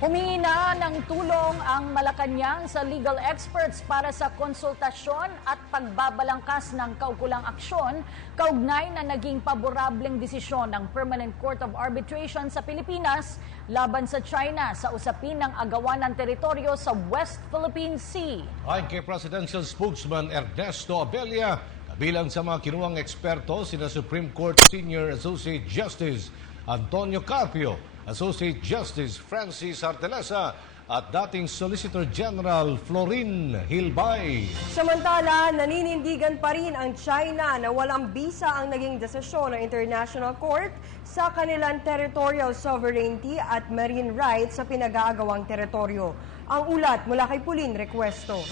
Humingi na ng tulong ang Malacanang sa legal experts para sa konsultasyon at pagbabalangkas ng kaukulang aksyon kaugnay na naging paborableng desisyon ng Permanent Court of Arbitration sa Pilipinas laban sa China sa usapin ng agawan ng teritoryo sa West Philippine Sea. Ayon kay Presidential Spokesman Ernesto Abella, kabilang sa mga kinuhang eksperto sina Supreme Court Senior Associate Justice Antonio Carpio, Associate Justice Francis Artelesa at dating Solicitor General Florin Hilbay. Samantala, naninindigan pa rin ang China na walang bisa ang naging desisyon ng International Court sa kanilang territorial sovereignty at marine rights sa pinag-aagawang teritoryo. Ang ulat mula kay Pauline Recuesto.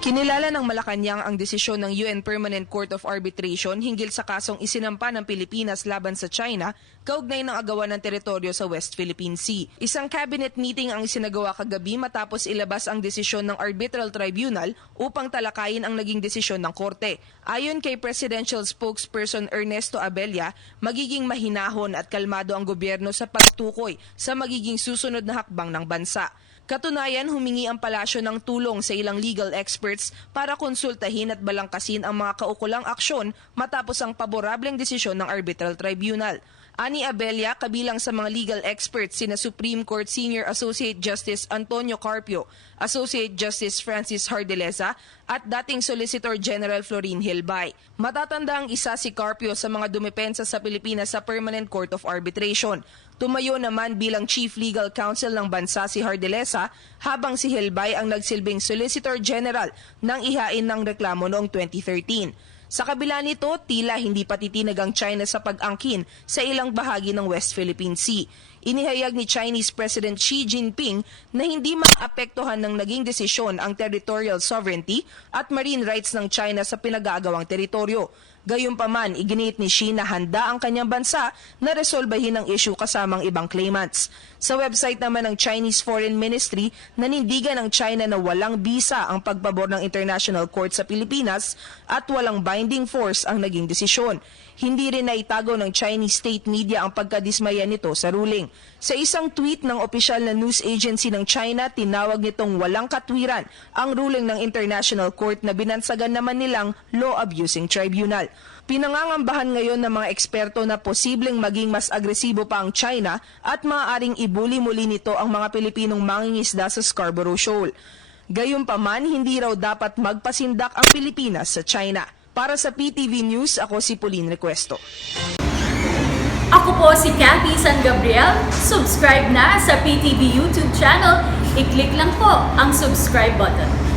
Kinilala ng Malacanang ang desisyon ng UN Permanent Court of Arbitration hinggil sa kasong isinampa ng Pilipinas laban sa China kaugnay ng agawan ng teritoryo sa West Philippine Sea. Isang cabinet meeting ang isinagawa kagabi matapos ilabas ang desisyon ng Arbitral Tribunal upang talakayin ang naging desisyon ng korte. Ayon kay Presidential Spokesperson Ernesto Abella, magiging mahinahon at kalmado ang gobyerno sa pagtukoy sa magiging susunod na hakbang ng bansa. Katunayan, humingi ang palasyo ng tulong sa ilang legal experts para konsultahin at balangkasin ang mga kaukulang aksyon matapos ang paborableng desisyon ng Arbitral Tribunal. Ani Abella, kabilang sa mga legal experts sina Supreme Court Senior Associate Justice Antonio Carpio, Associate Justice Francis Artelesa at dating Solicitor General Florin Hilbay. Matatanda ang isa si Carpio sa mga dumepensa sa Pilipinas sa Permanent Court of Arbitration. Tumayo naman bilang Chief Legal Counsel ng bansa si Artelesa habang si Hilbay ang nagsilbing Solicitor General nang ihain ng reklamo noong 2013. Sa kabila nito, tila hindi patitinag ang China sa pag-angkin sa ilang bahagi ng West Philippine Sea. Inihayag ni Chinese President Xi Jinping na hindi maapektuhan ng naging desisyon ang territorial sovereignty at marine rights ng China sa pinag-aagawang teritoryo. Gayunpaman, iginit ni Xi na handa ang kanyang bansa na resolbahin ang issue kasamang ibang claimants. Sa website naman ng Chinese Foreign Ministry, nanindigan ng China na walang bisa ang pagpabor ng International Court sa Pilipinas at walang binding force ang naging desisyon. Hindi rin naitago ng Chinese state media ang pagkadismaya nito sa ruling. Sa isang tweet ng opisyal na news agency ng China, tinawag nitong walang katwiran ang ruling ng International Court na binansagan naman nilang law-abusing tribunal. Pinangangambahan ngayon ng mga eksperto na posibleng maging mas agresibo pa ang China at maaaring ibuli muli nito ang mga Pilipinong mangingisda sa Scarborough Shoal. Gayunpaman, hindi raw dapat magpasindak ang Pilipinas sa China. Para sa PTV News, ako si Pauline Recuesto. Ako po si Cathy San Gabriel. Subscribe na sa PTV YouTube channel. I-click lang po ang subscribe button.